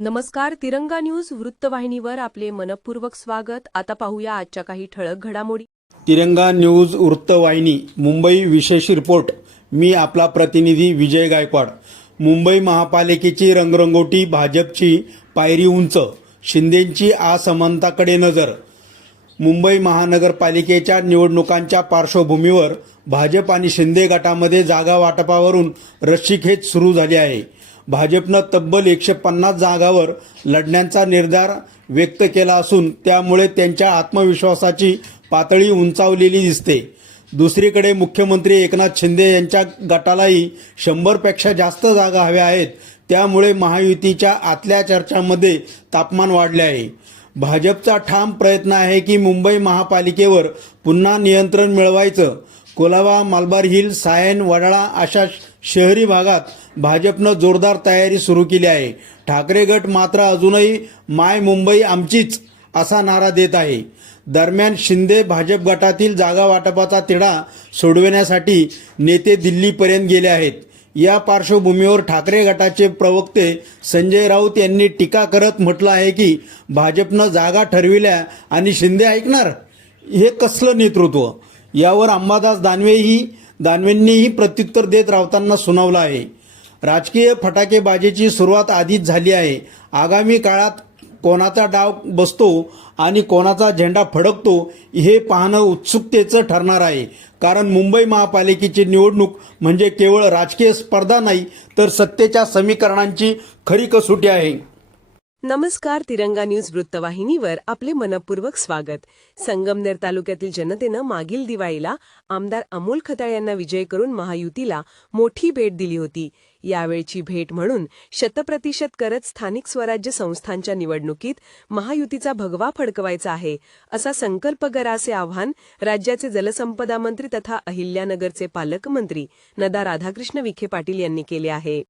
नमस्कार तिरंगा न्यूज वृत्तवाहिनीवर आपले मनपूर्वक स्वागत. आता पाहूया आजच्या काही ठळक घडामोडी. तिरंगा न्यूज वृत्तवाहिनी मुंबई विशेष रिपोर्ट. मी आपला प्रतिनिधी विजय गायकवाड. मुंबई महापालिकेची रंगरंगोटी भाजपची पायरी उंच. शिंदेंची असमानताकडे नजर. मुंबई महानगरपालिकेच्या निवडणुकांच्या पार्श्वभूमीवर भाजप आणि शिंदे गटामध्ये जागा वाटपावरून रस्सीखेच सुरू झाली आहे. भाजपनं तब्बल एकशे पन्नास जागावर लढण्याचा निर्धार व्यक्त केला असून त्यामुळे त्यांच्या आत्मविश्वासाची पातळी उंचावलेली दिसते. दुसरीकडे मुख्यमंत्री एकनाथ शिंदे यांच्या गटालाही शंभरपेक्षा जास्त जागा हव्या आहेत. त्यामुळे महायुतीच्या आतल्या चर्चांमध्ये तापमान वाढले आहे. भाजपचा ठाम प्रयत्न आहे की मुंबई महापालिकेवर पुन्हा नियंत्रण मिळवायचं. कोलावा मालबार हिल सायन वडाळा अशा शहरी भागात भाजपनं जोरदार तयारी सुरू केली आहे. ठाकरे गट मात्र अजूनही माय मुंबई आमचीच असा नारा देत आहे. दरम्यान शिंदे भाजप गटातील जागा वाटपाचा तिढा सोडविण्यासाठी नेते दिल्लीपर्यंत गेले आहेत. या पार्श्वभूमीवर ठाकरे गटाचे प्रवक्ते संजय राऊत यांनी टीका करत म्हटलं आहे की भाजपनं जागा ठरविल्या आणि शिंदे ऐकणार? हे कसलं नेतृत्व? यावर अंबादास दानवेही दानवेंनीही प्रत्युत्तर देत राऊतांना सुनावलं आहे. राजकीय फटाकेबाजीची सुरुवात आधीच झाली आहे. आगामी काळात कोणाचा डाव बसतो आणि कोणाचा झेंडा फडकतो हे पाहणं उत्सुकतेचं ठरणार आहे. कारण मुंबई महापालिकेची निवडणूक म्हणजे केवळ राजकीय स्पर्धा नाही तर सत्तेच्या समीकरणांची खरी कसोटी आहे. नमस्कार तिरंगा न्यूज वृत्तवाहिनीवर आपले मनपूर्वक स्वागत. संगमनेर तालुक्यातील जनतेनं मागील दिवाळीला आमदार अमोल खताळ यांना विजय करून महायुतीला मोठी भेट दिली होती. यावेळची भेट म्हणून शतप्रतिशत करत स्थानिक स्वराज्य संस्थांच्या निवडणुकीत महायुतीचा भगवा फडकवायचा आहे असा संकल्प करा आव्हान आवाहन राज्याचे जलसंपदा मंत्री तथा अहिल्यानगरचे पालकमंत्री नदा राधाकृष्ण विखे पाटील यांनी केले आहे.